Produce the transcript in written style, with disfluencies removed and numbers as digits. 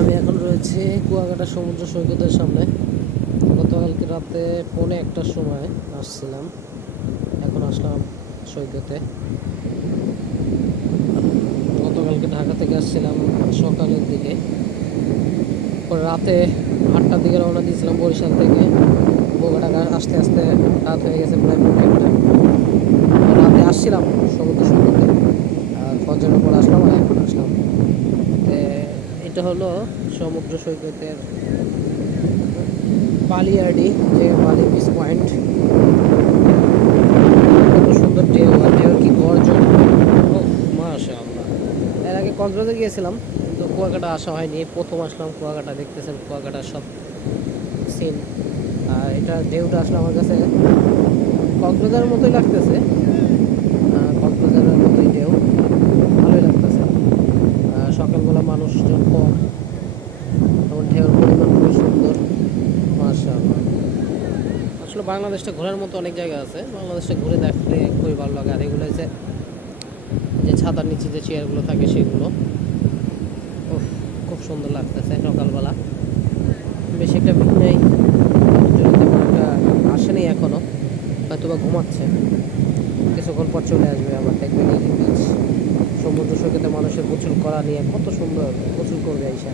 আমি এখন রয়েছি কুয়াকাটা সমুদ্র সৈকতের সামনে। গতকালকে রাতে 1:45টার সময় আসছিলাম, এখন আসলাম সৈকতে। গতকালকে ঢাকা থেকে আসছিলাম সকালের দিকে, পরে রাতে 8টার দিকে রওনা দিয়েছিলাম বরিশাল থেকে। ঢাকা আসতে আসতে রাত হয়ে গেছে প্রায় 1:45। রাতে আসছিলাম সমুদ্র সৈকতে, আর ফজরের পর আসলাম আর এখন আসলাম। এটা হলো সমুদ্র সৈকতের বালিয়াডি, যে বালি বিচ পয়েন্ট। কত সুন্দর ঢেউ, আর ঢেউর কি গর্জন! ও মাশাআল্লাহ! এর আগে কক্সবাজার গিয়েছিলাম, কিন্তু কুয়াকাটা আসা হয়নি, প্রথম আসলাম কুয়াকাটা। দেখতেছেন কুয়াকাটার সব সিন। আর এটা ঢেউটা আসলে আমার কাছে কক্সবাজারের মতোই লাগতেছে, কক্সবাজারের মতোই ঢেউ, ভালোই লাগতেছে। সকালবেলা মানুষজন কম, এবং ঢেউর পরিমাণ খুবই সুন্দর। মাশাআল্লাহ! আসলে বাংলাদেশটা ঘোরার মতো অনেক জায়গা আছে, বাংলাদেশটা ঘুরে দেখলে খুবই ভালো লাগে। আর এগুলো হচ্ছে যে ছাতার নিচে যে চেয়ারগুলো থাকে সেগুলো, উফ, খুব সুন্দর লাগতেছে সকালবেলা। বেশি একটা ভিড় নেই, যদি তেমন একটা আসেনি এখনও, হয়তো বা ঘুমাচ্ছে, কিছুক্ষণ পর চলে আসবে আবার, দেখবে এই কাজ। সমুদ্র সৈকতে মানুষের গোসল করা নিয়ে কত সুন্দর গোসল করবে আইসা।